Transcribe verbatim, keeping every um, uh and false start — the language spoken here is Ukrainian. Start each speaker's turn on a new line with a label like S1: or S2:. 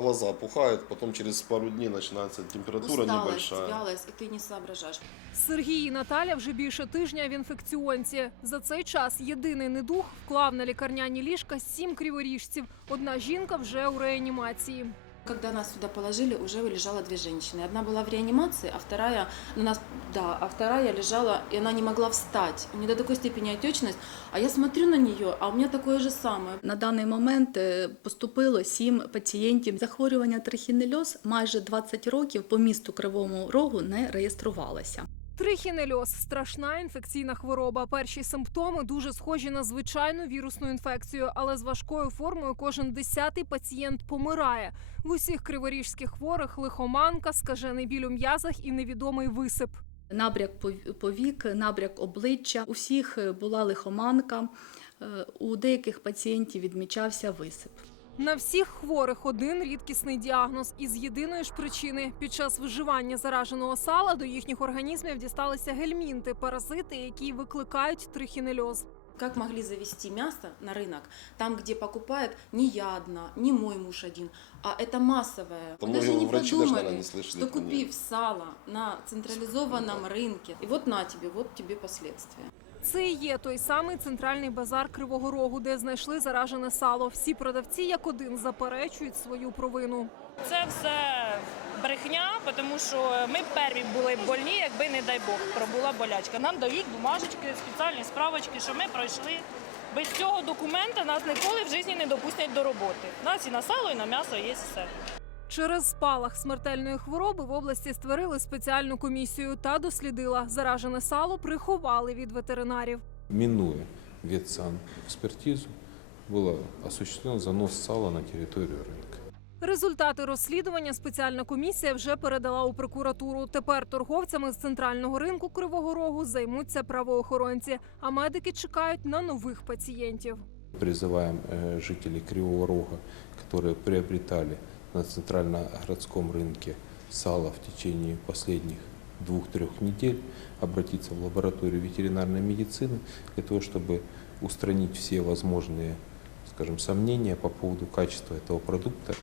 S1: глаза опухают, потом через пару дней начинается температура
S2: Усталость,
S1: небольшая.
S2: вялость, и ты не соображаешь.
S3: Сергій і Наталя вже більше тижня в інфекціонці. За цей час єдиний недуг вклав на лікарняні ліжка сім криворіжців. Одна жінка вже у реанімації.
S2: Когда нас сюда положили, уже лежало две женщины. Одна была в реанимации, а вторая, у нас, да, а вторая лежала, и она не могла встать. У нее до такой степени отечность. А я смотрю на нее, а у меня такое же самое.
S4: На даний момент е, поступило сім пацієнтів. Захворювання трихінельоз майже двадцять років по місту Кривому Рогу не реєструвалося.
S3: Трихінельоз – страшна інфекційна хвороба. Перші симптоми дуже схожі на звичайну вірусну інфекцію, але з важкою формою кожен десятий пацієнт помирає. В усіх криворіжських хворих – лихоманка, скажений біль у м'язах і невідомий висип.
S4: Набряк повік, набряк обличчя. У всіх була лихоманка, е, у деяких пацієнтів відмічався висип.
S3: На всіх хворих один рідкісний діагноз. Із єдиної ж причини – під час виживання зараженого сала до їхніх організмів дісталися гельмінти – паразити, які викликають трихінельоз.
S2: Как могли завести мясо на рынок, там, где покупает не я одна, не мой муж один, а это массовое.
S1: Да
S2: Мы даже
S1: многие
S2: не
S1: врачи даже,
S2: подумали,
S1: наверное, не слышали
S2: что
S1: про неё.
S2: купив сало на централизованном рынке, и вот на тебе, вот тебе последствия.
S3: Це і є той самий центральний базар Кривого Рогу, де знайшли заражене сало. Всі продавці як один заперечують свою провину.
S5: Це все брехня, тому що ми перві були б больні, якби, не дай Бог, пробула болячка. Нам дають бумажечки, спеціальні справочки, що ми пройшли. Без цього документа нас ніколи в житті не допустять до роботи. У нас і на сало, і на м'ясо є все.
S3: Через спалах смертельної хвороби в області створили спеціальну комісію та дослідила. Заражене сало приховали від ветеринарів.
S6: Минуя ветсанэкспертизу, был осуществлен занос сала на территорию рынка.
S3: Результати розслідування спеціальна комісія вже передала у прокуратуру. Тепер торговцями з центрального ринку Кривого Рогу займуться правоохоронці, а медики чекають на нових пацієнтів.
S6: Призываем э, жителей Кривого Рога, которые приобретали на центральногородском рынке сало в течение последних двух-трех недель, обратиться в лабораторию ветеринарной медицины для того, чтобы устранить все возможные, скажем, сомнения по поводу качества этого продукта.